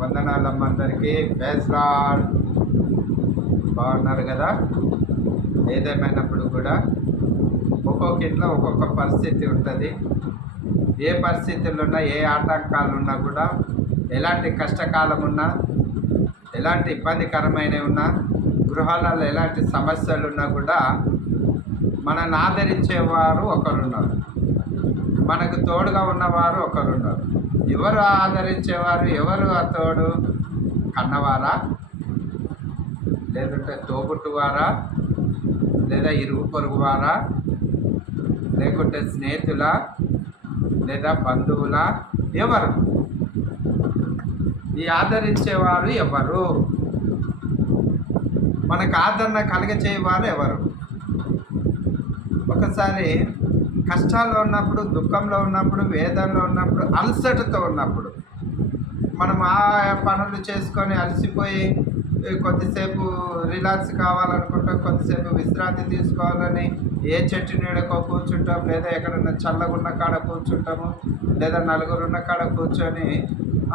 వందనాలమ్మ అందరికీ. Praise lord. బాగున్నారు కదా? ఏదేమైనప్పుడు కూడా ఒక్కొక్క ఇంట్లో ఒక్కొక్క పరిస్థితి ఉంటుంది. ఏ పరిస్థితులు ఉన్నా, ఏ ఆటంకాలు ఉన్నా కూడా, ఎలాంటి కష్టకాలం ఉన్నా, ఎలాంటి ఇబ్బందికరమైనవి ఉన్నా, గృహాలలో ఎలాంటి సమస్యలు ఉన్నా కూడా మనల్ని ఆదరించేవారు ఒకరున్నారు, మనకు తోడుగా ఉన్నవారు ఒకరున్నారు. ఎవరు ఆదరించేవారు, ఎవరు ఆ తోడు? కన్నవారా, లేదంటే తోబుట్టువారా, లేదా ఇరుగు పొరుగువారా, లేకుంటే స్నేహితులా, లేదా బంధువులా? ఎవరు ఈ ఆదరించేవారు? ఎవరు మనకు ఆదరణ కలిగచేవారు? ఎవరు? ఒకసారి కష్టాల్లో ఉన్నప్పుడు, దుఃఖంలో ఉన్నప్పుడు, వేదనలో ఉన్నప్పుడు, అలసటతో ఉన్నప్పుడు, మనం ఆ పనులు చేసుకొని అలసిపోయి కొద్దిసేపు రిలాక్స్ కావాలనుకుంటాం, కొద్దిసేపు విశ్రాంతి తీసుకోవాలని ఏ చెట్టు నీడకో కూర్చుంటాం, లేదా ఎక్కడన్నా చల్లగున్న కాడ కూర్చుంటాము, లేదా నలుగురున్న కాడ కూర్చొని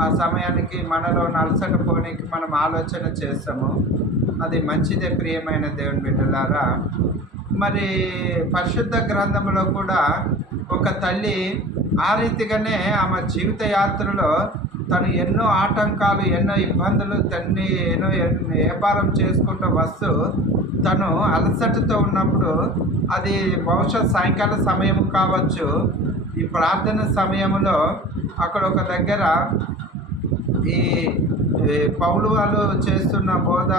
ఆ సమయానికి మనలో అలసట పోనీకి మనం ఆలోచన చేస్తాము. అది మంచిదే ప్రియమైన దేవుని బిడ్డలారా. మరి పరిశుద్ధ గ్రంథంలో కూడా ఒక తల్లి ఆ రీతిగానే ఆమె జీవిత యాత్రలో తను ఎన్నో ఆటంకాలు, ఎన్నో ఇబ్బందులు, ఎన్నో వ్యాపారం చేసుకుంటూ వస్తూ తను అలసటతో ఉన్నప్పుడు, అది బహుశా సాయంకాల సమయం కావచ్చు, ఈ ప్రార్థన సమయంలో అక్కడ ఒక దగ్గర ఈ పౌలు వాళ్ళు చేస్తున్న బోధ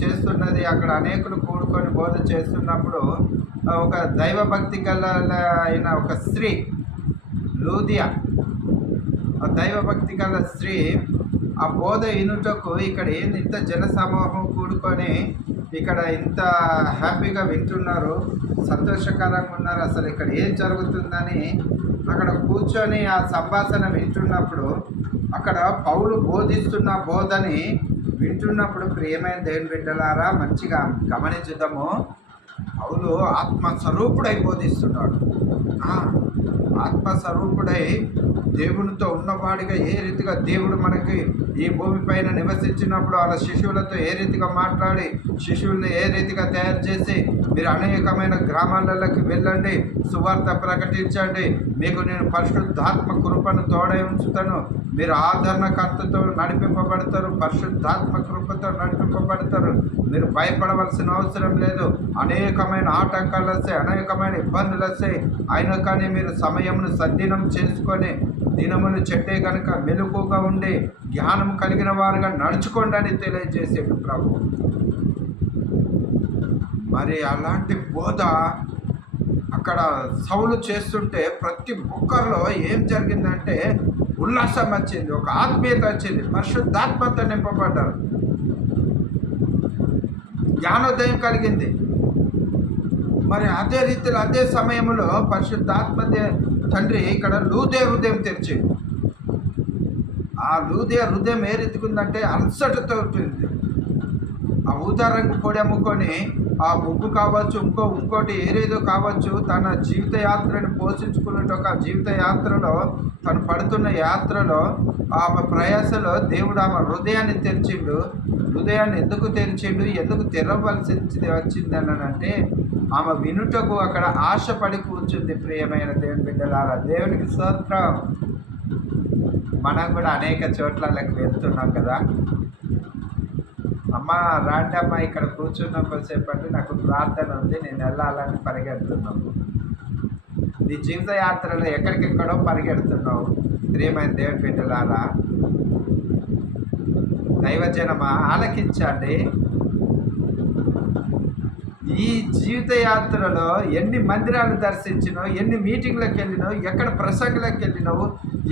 చేస్తున్నది, అక్కడ అనేకులు కూడుకొని బోధ చేస్తున్నప్పుడు ఒక దైవభక్తి గల అయిన ఒక స్త్రీ, లూదియా, ఆ దైవభక్తి గల స్త్రీ ఆ బోధ వినుటకు ఇక్కడ ఏంది ఇంత జన సమూహం కూడుకొని ఇక్కడ ఇంత హ్యాపీగా వింటున్నారు, సంతోషకరంగా ఉన్నారు, అసలు ఇక్కడ ఏం జరుగుతుందని అక్కడ కూర్చొని ఆ సంభాషణ వింటున్నప్పుడు, అక్కడ పౌలు బోధిస్తున్న బోధని వింటున్నప్పుడు, ప్రియమైన దేవుని బిడ్డలారా మంచిగా గమనించుదాము. పౌలు ఆత్మస్వరూపుడై బోధిస్తున్నాడు. ఆత్మస్వరూపుడై దేవునితో ఉన్నవాడిగా ఏ రీతిగా దేవుడు మనకి ఈ భూమిపైన నివసించినప్పుడు వాళ్ళ శిశువులతో ఏ రీతిగా మాట్లాడి, శిశువుల్ని ఏ రీతిగా తయారు చేసి మీరు అనేకమైన గ్రామాలలోకి వెళ్ళండి, సువార్త ప్రకటించండి, మీకు నేను పరిశుద్ధాత్మ కృపను తోడై ఉంచుతాను, మీరు ఆదరణకర్తతో నడిపింపబడతారు, పరిశుద్ధాత్మ కృపతో నడిపింపబడతారు, మీరు భయపడవలసిన అవసరం లేదు, అనేకమైన ఆటంకాలు వస్తాయి, అనేకమైన ఇబ్బందులు వస్తాయి, అయినా కానీ మీరు సమయమును సద్దినం చేసుకొని దినమును చెట్టే కనుక మెలకుగా ఉండి జ్ఞానం కలిగిన వారుగా నడుచుకోండి అని తెలియజేసేది ప్రభు. మరి అలాంటి బోధ అక్కడ సౌలు చేస్తుంటే ప్రతి ఒక్కరిలో ఏం జరిగిందంటే ఉల్లాసం వచ్చింది, ఒక ఆత్మీయత వచ్చింది, పరిశుద్ధాత్మతో నింపబడ్డారు, జ్ఞానోదయం కలిగింది. మరి అదే రీతిలో అదే సమయంలో పరిశుద్ధాత్మ తండ్రి ఇక్కడ లూదియా హృదయం తెరిచింది. ఆ లూదియా హృదయం ఏ రీతిగా ఉందంటే అలసటతో ఉంటుంది. ఆ ఊదా రంగు పొడి అమ్ముకొని ఆ ముగ్గు కావచ్చు, ఇంకోటి ఏరేదో కావచ్చు, తన జీవిత యాత్రను పోషించుకున్నట్టు ఒక జీవిత యాత్రలో, తను పడుతున్న యాత్రలో, ఆమె ప్రయాసలో దేవుడు ఆమె హృదయాన్ని తెరిచిండు. హృదయాన్ని ఎందుకు తెరిచిండు, ఎందుకు తెరవలసి వచ్చింది అంటే ఆమె వినుటకు అక్కడ ఆశపడి కూర్చుంది. ప్రియమైన దేవుని బిడ్డలారా, దేవునికి స్తోత్రం. మనం కూడా అనేక చోట్లకి వెళ్తున్నాం కదా, అమ్మ రాండి అమ్మ ఇక్కడ కూర్చున్నాం కొద్దిసేపటి, నాకు ప్రార్థన ఉంది, నేను వెళ్ళాలని పరిగెడుతున్నాము. నీ జీవిత యాత్రలో ఎక్కడికెక్కడో పరిగెడుతున్నావు. ప్రియమైన దేవుని బిడ్డలారా, దైవజనమా ఆలకించండి. ఈ జీవిత యాత్రలో ఎన్ని మందిరాలు దర్శించినావు, ఎన్ని మీటింగ్లకు వెళ్ళినావు, ఎక్కడ ప్రసంగులకు వెళ్ళినావు,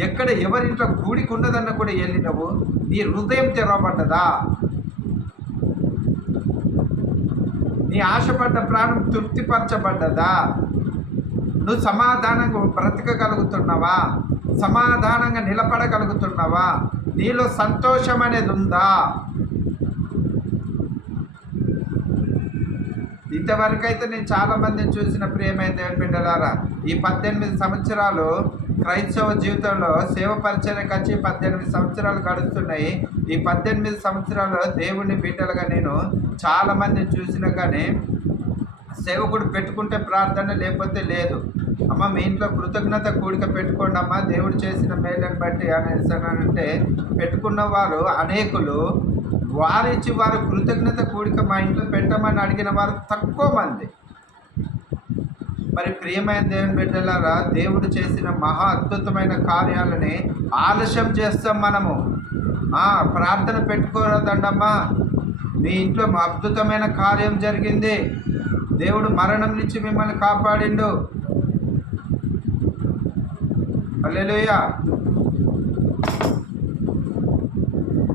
ఎక్కడ ఎవరింట్లో కూడికి ఉన్నదన్న కూడా వెళ్ళినావు. నీ హృదయం తెరవబడ్డదా? నీ ఆశపడ్డ ప్రాణం తృప్తిపరచబడ్డదా? నువ్వు సమాధానంగా బ్రతకగలుగుతున్నావా? సమాధానంగా నిలబడగలుగుతున్నావా? నీలో సంతోషం అనేది ఉందా? ఇంతవరకు అయితే నేను చాలామందిని చూసిన ప్రియమైన దేవుని బిడ్డలారా, ఈ 18 సంవత్సరాలు క్రైస్తవ జీవితంలో సేవ పరిచర్యకు వచ్చి 18 సంవత్సరాలు గడుస్తున్నాయి. ఈ 18 సంవత్సరాలు దేవుని బిడ్డలుగా నేను చాలామందిని చూసినా కానీ సేవకుడు పెట్టుకుంటే ప్రార్థన లేకపోతే లేదు. అమ్మ మీ ఇంట్లో కృతజ్ఞత కూడిక పెట్టుకోండి అమ్మ దేవుడు చేసిన మేలను బట్టి అనేసి అంటే పెట్టుకున్న వారు అనేకులు. వారిచ్చి వారు కృతజ్ఞత కూడిక మా ఇంట్లో పెట్టమని అడిగిన వారు తక్కువ మంది. మరి ప్రియమైన దేవుని బిడ్డలారా, దేవుడు చేసిన మహా అద్భుతమైన కార్యాలని ఆలస్యం చేస్తాం మనము. ప్రార్థన పెట్టుకోరదండమ్మా, మీ ఇంట్లో అద్భుతమైన కార్యం జరిగింది, దేవుడు మరణం నుంచి మిమ్మల్ని కాపాడిండు. హల్లెలూయా.